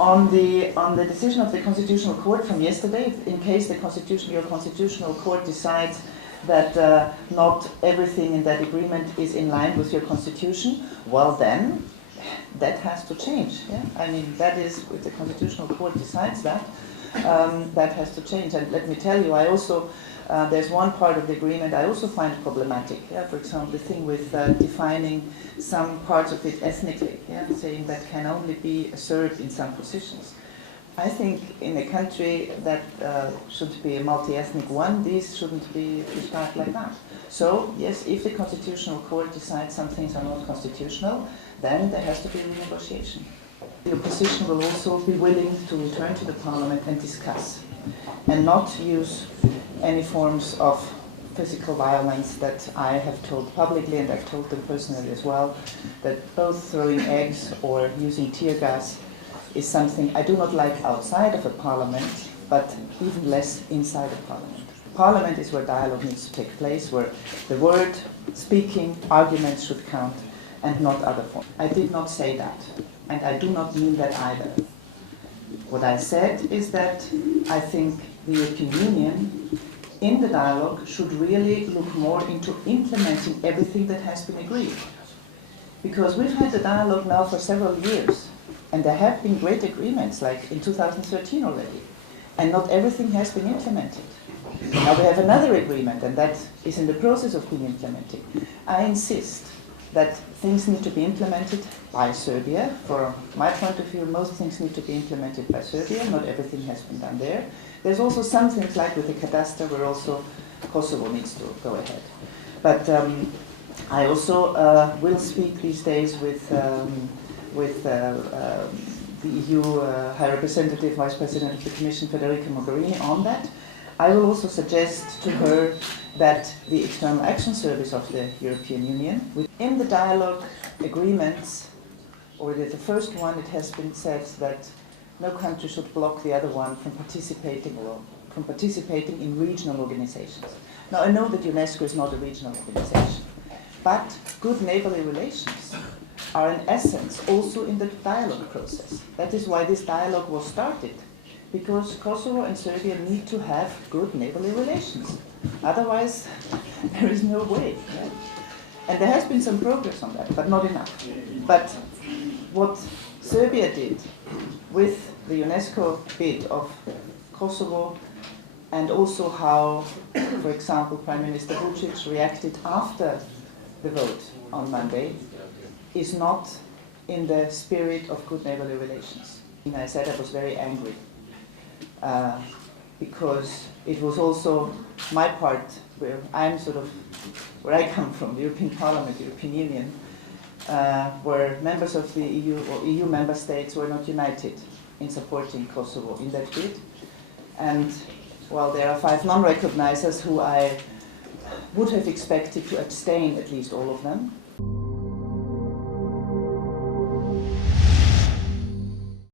On the decision of the Constitutional Court from yesterday, in case your Constitutional Court decides that not everything in that agreement is in line with your Constitution, well then, that has to change. Yeah? I mean, that is, if the Constitutional Court decides that, that has to change. And let me tell you, I also, there's one part of the agreement I also find problematic. Yeah? For example, the thing with defining some parts of it ethnically, yeah? Saying that can only be a Serb in some positions. I think in a country that should be a multi-ethnic one, these shouldn't be described like that. So, yes, if the Constitutional Court decides some things are not constitutional, then there has to be a renegotiation. The opposition will also be willing to return to the parliament and discuss, and not use any forms of physical violence that I have told publicly, and I've told them personally as well, that both throwing eggs or using tear gas is something I do not like outside of a parliament, but even less inside a parliament. Parliament is where dialogue needs to take place, where the word, speaking, arguments should count, and not other forms. I did not say that, and I do not mean that either. What I said is that I think the European Union, in the dialogue, should really look more into implementing everything that has been agreed. Because we've had the dialogue now for several years, and there have been great agreements, like in 2013 already, and not everything has been implemented. Now we have another agreement, and that is in the process of being implemented. I insist that things need to be implemented by Serbia. From my point of view, most things need to be implemented by Serbia. Not everything has been done there. There's also some things like with the cadastre where also Kosovo needs to go ahead. But I also will speak these days with the EU High Representative, Vice President of the Commission, Federica Mogherini, on that. I will also suggest to her that the External Action Service of the European Union, within the dialogue agreements, or the first one, it has been said that no country should block the other one from participating in regional organizations. Now I know that UNESCO is not a regional organization, but good neighborly relations are an essence also in the dialogue process. That is why this dialogue was started, because Kosovo and Serbia need to have good neighborly relations. Otherwise, there is no way. Right? And there has been some progress on that, but not enough. But what Serbia did with the UNESCO bid of Kosovo, and also how, for example, Prime Minister Vučić reacted after the vote on Monday, is not in the spirit of good neighborly relations. And I said I was very angry because it was also my part where where I come from, the European Parliament, the European Union, where members of the EU or EU member states were not united in supporting Kosovo in that bid. And while there are 5 non-recognizers who I would have expected to abstain, at least all of them,